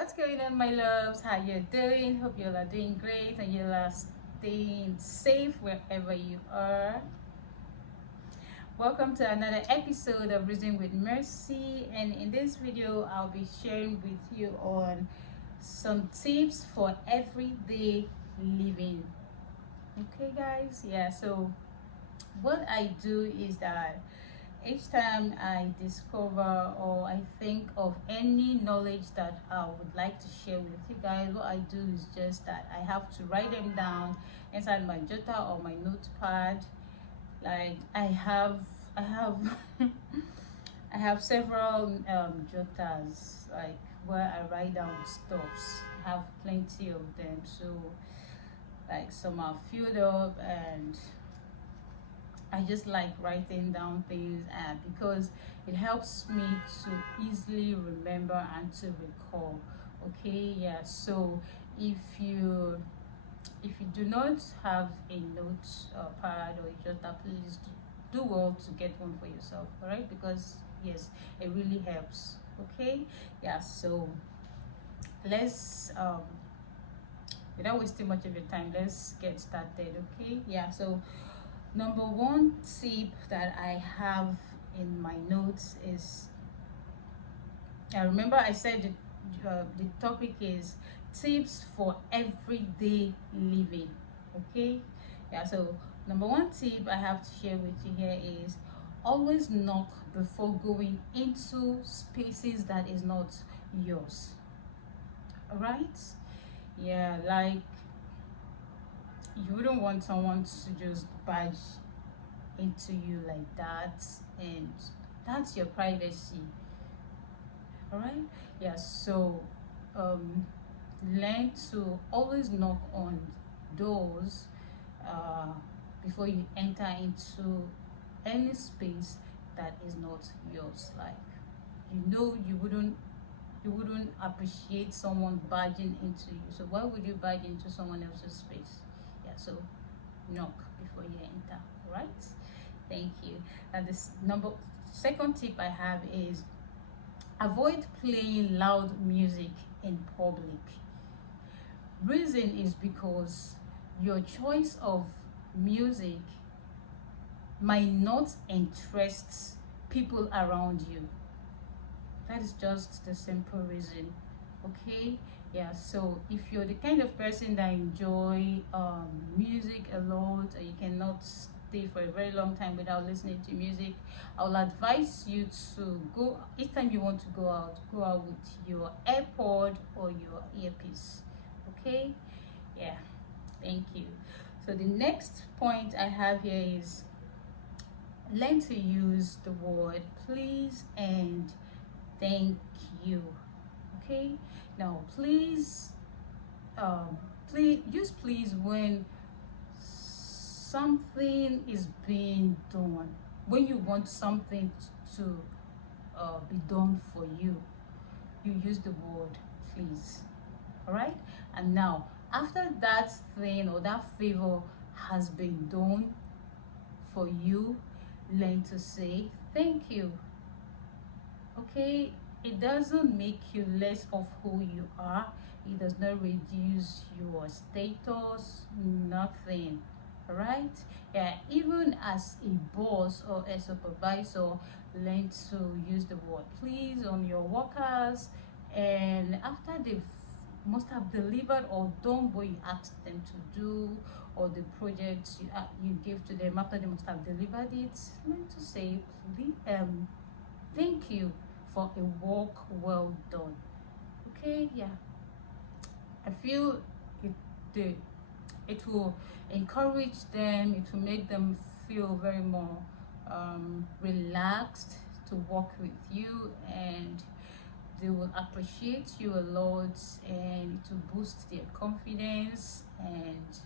What's going on, my loves? How you doing? Hope you all are doing great and you are staying safe wherever you are. Welcome to another episode of Reason with Mercy, and in this video I'll be sharing with you on some tips for everyday living. Okay guys, yeah, so what I do is that each time I discover or I think of any knowledge that I would like to share with you guys, what I do is just that I have to write them down inside my jotter or my notepad. Like I have I have several jotters, like where I write down stuffs. I have plenty of them, so like some are filled up, and I just like writing down things, because it helps me to easily remember and to recall. Okay, yeah. So if you if you do not have a note pad or a jotter, please do well to get one for yourself. All right, because yes, it really helps. Okay, yeah. So let's without wasting much of your time, let's get started. Okay, yeah. So number one tip that I have in my notes is, I remember I said the topic is tips for everyday living. Okay, yeah. So number one tip I have to share with you here is always knock before going into spaces that is not yours. All right, yeah, like you wouldn't want someone to just barge into you like that, and that's your privacy. All right, yeah. So um learn to always knock on doors uh before you enter into any space that is not yours. Like, you wouldn't appreciate someone barging into you, so why would you barge into someone else's space? Yeah, so knock before you enter. All right, thank you. And this number second tip I have is avoid playing loud music in public. Reason is because your choice of music might not interest people around you. That is just the simple reason. Okay, yeah. So if you're the kind of person that enjoy music a lot, or you cannot stay for a very long time without listening to music, I will advise you to go, each time you want to go out with your AirPod or your earpiece. Okay, yeah, thank you. So the next point I have here is learn to use the word please and thank you. Okay, now um please use please when something is being done, when you want something to be done for you, you use the word please. All right, and now after that thing or that favor has been done for you, learn to say thank you. Okay, it doesn't make you less of who you are, it does not reduce your status, nothing. All right, yeah. Even as a boss or a supervisor, learn to use the word please on your workers, and after they must have delivered or done what you asked them to do, or the project you give to them, after they must have delivered it, learn to say please, thank you for a work well done. Okay, yeah. I feel it the it will encourage them, it will make them feel very more relaxed to work with you, and they will appreciate you a lot, and it will boost their confidence, and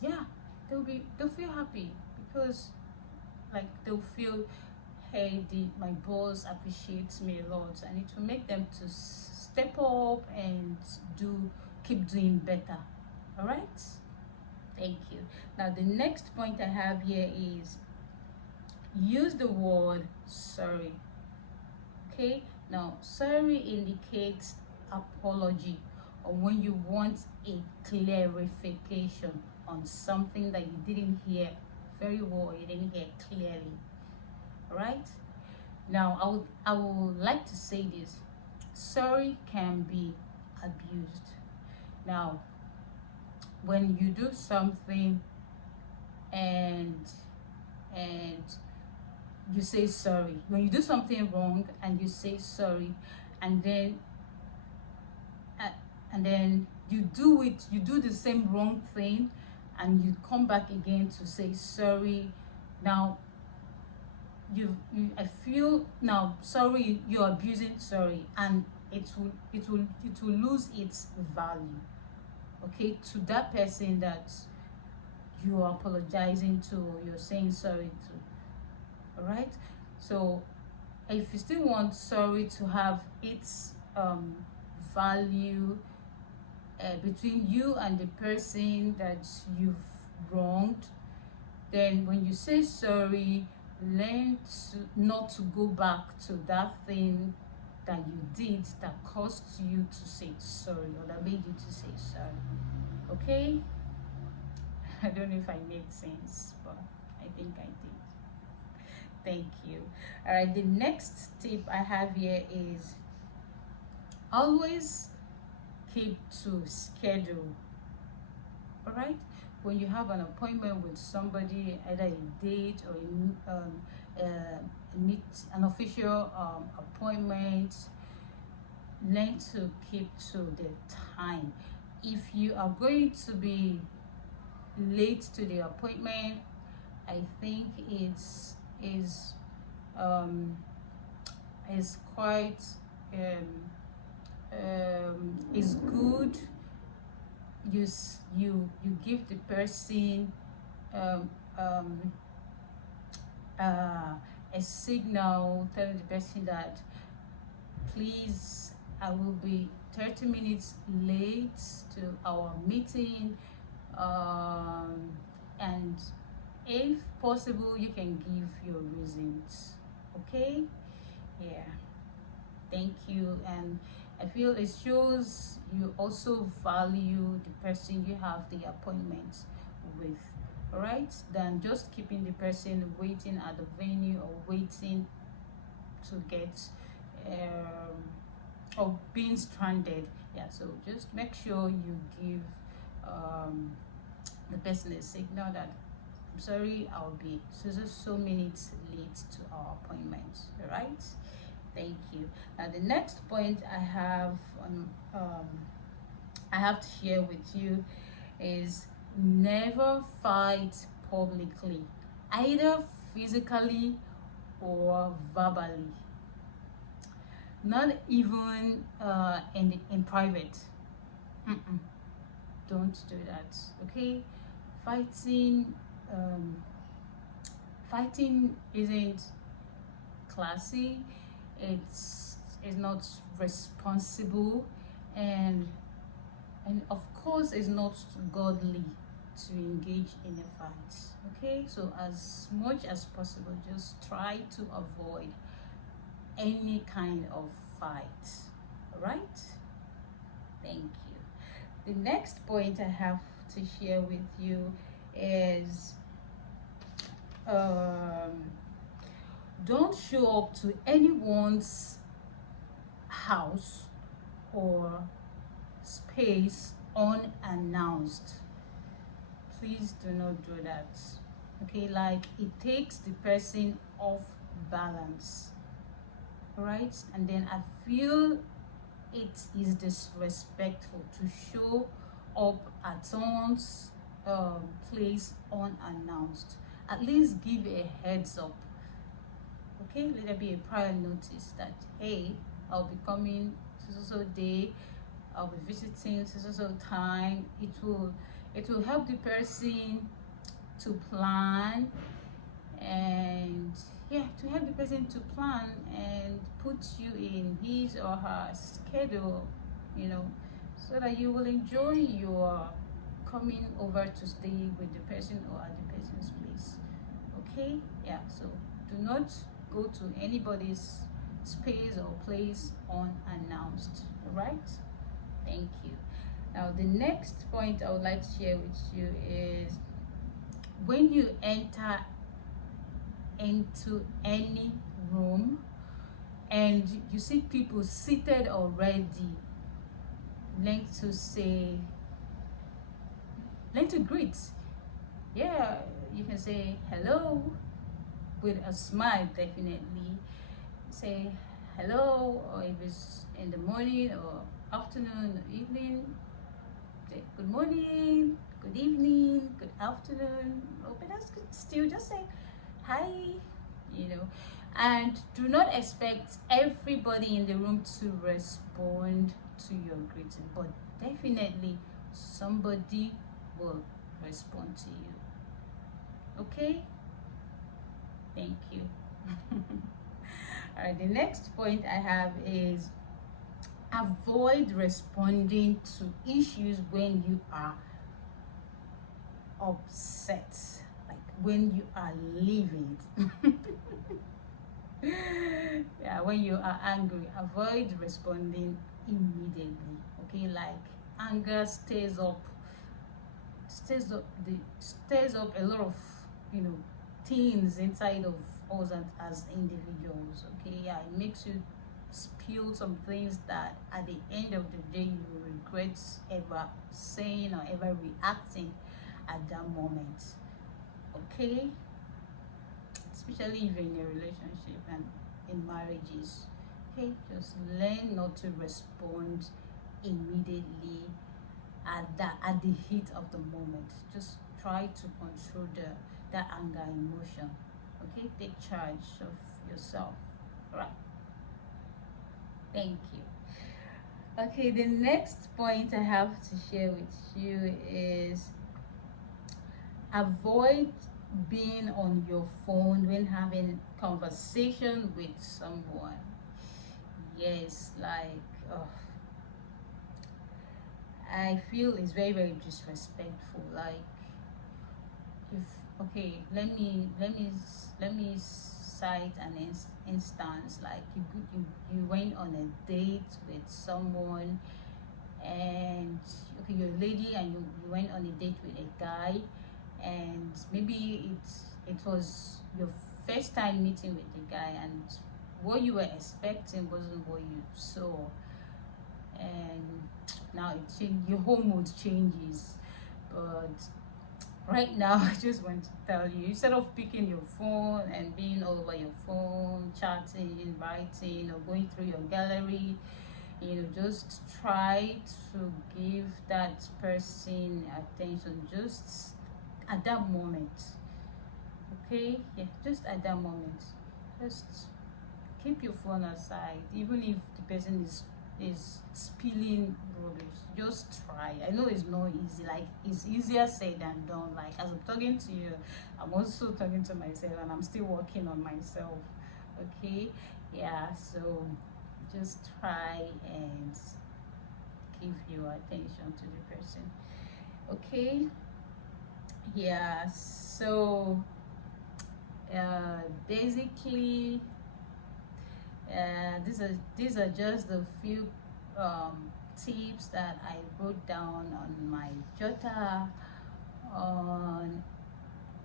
yeah, they'll feel happy, because like they'll feel, hey, my boss appreciates me a lot, and it will make them to step up and keep doing better. All right, thank you. Now the next point I have here is use the word sorry. Okay, Now, sorry indicates apology, or when you want a clarification on something that you didn't hear very well, you didn't hear clearly. All right. Now, I would like to say this: sorry can be abused. Now, when you do something and and you say sorry, when you do something wrong and you say sorry, and then uh, you do the same wrong thing, and you come back again to say sorry. Now I feel now sorry, you're abusing sorry, and it will lose its value, okay, to that person that you are apologizing to, or you're saying sorry to. All right. So if you still want sorry to have its value between you and the person that you've wronged, then when you say sorry, learn not to go back to that thing that you did that caused you to say sorry, or that made you to say sorry. Okay. I don't know if I made sense, but I think I did. Thank you. All right, the next tip I have here is always keep to schedule. All right, when you have an appointment with somebody, either a date or meet an official appointment, learn to keep to the time. If you are going to be late to the appointment, I think um, is quite is good. You give the person um, um, a signal telling the person that please, I will be 30 minutes late to our meeting, and if possible you can give your reasons. Okay. Yeah. Thank you. And I feel it shows you also value the person you have the appointment with. All right, than just keeping the person waiting at the venue, or waiting to get or being stranded. Yeah, so just make sure you give the person a signal that I'm sorry, I'll be so minutes late to our appointment. All right. Thank you. Now the next point I have to share with you is never fight publicly, either physically or verbally. Not even in private. Mm-mm. Don't do that. Okay, fighting um, fighting isn't classy. It's not responsible, and of course it's not godly to engage in a fight. Okay, so as much as possible, just try to avoid any kind of fight. All right. Thank you. The next point I have to share with you is don't show up to anyone's house or space unannounced. Please do not do that. Okay, like it takes the person off balance. All right, and then I feel it is disrespectful to show up at someone's place unannounced. At least give a heads up. Okay, let there be a prior notice that hey, I'll be coming so day, I'll be visiting so time. It will help the person to plan, and yeah, to help the person to plan and put you in his or her schedule, you know, so that you will enjoy your coming over to stay with the person or at the person's place. Okay. Yeah, so do not go to anybody's space or place unannounced. All right, thank you. Now the next point I would like to share with you is when you enter into any room and you see people seated already, learn to say, learn to greet. Yeah, you can say hello with a smile, definitely. Say hello, or if it's in the morning or afternoon or evening, say good morning, good evening, good afternoon. But that's good. Still just say hi, you know. And do not expect everybody in the room to respond to your greeting, but definitely somebody will respond to you. Okay, thank you. All right, the next point I have is avoid responding to issues when you are upset, like when you are livid. Yeah, when you are angry, avoid responding immediately. Okay, like anger stirs up a lot of, you know, things inside of us as individuals. Okay, yeah, it makes you spill some things that at the end of the day you will regret ever saying or ever reacting at that moment. Okay, especially if you're in a relationship and in marriages. Okay, just learn not to respond immediately at the heat of the moment. Just try to control that anger emotion. Okay, take charge of yourself. All right, thank you. Okay, the next point I have to share with you is avoid being on your phone when having conversation with someone. Yes, like I feel it's very, very disrespectful. Like, if okay, let me cite an instance. Like you went on a date with someone, and okay, you're a lady and you went on a date with a guy, and maybe it was your first time meeting with the guy, and what you were expecting wasn't what you saw, and now your whole mood changes. But right now I just want to tell you, instead of picking your phone and being all over your phone, chatting, writing, or going through your gallery, you know, just try to give that person attention just at that moment. Okay, yeah, just at that moment. Just keep your phone aside, even if the person is spilling rubbish. Just try. I know it's not easy, like it's easier said than done. Like as I'm talking to you, I'm also talking to myself, and I'm still working on myself. Okay, yeah, so just try and give your attention to the person. Okay, yeah, so basically these are just a few tips that I wrote down on my jotter on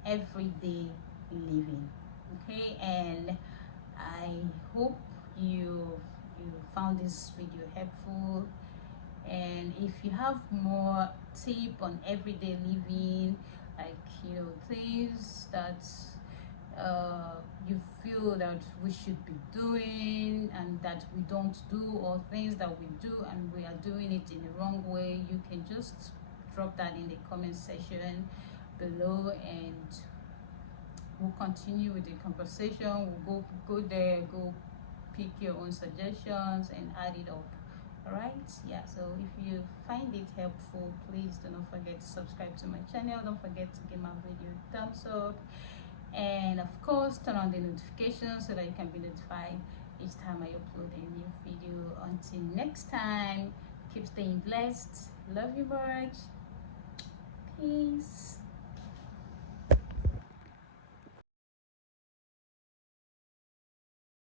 everyday living. Okay, and I hope you found this video helpful, and if you have more tip on everyday living, like, you know, things that you feel that we should be doing and that we don't do, or things that we do and we are doing it in the wrong way, you can just drop that in the comment section below, and we'll continue with the conversation. We'll go there, go pick your own suggestions and add it up. All right, yeah, so if you find it helpful, please do not forget to subscribe to my channel. Don't forget to give my video a thumbs up, and of course turn on the notifications so that you can be notified each time I upload a new video. Until next time, keep staying blessed. Love you much. Peace.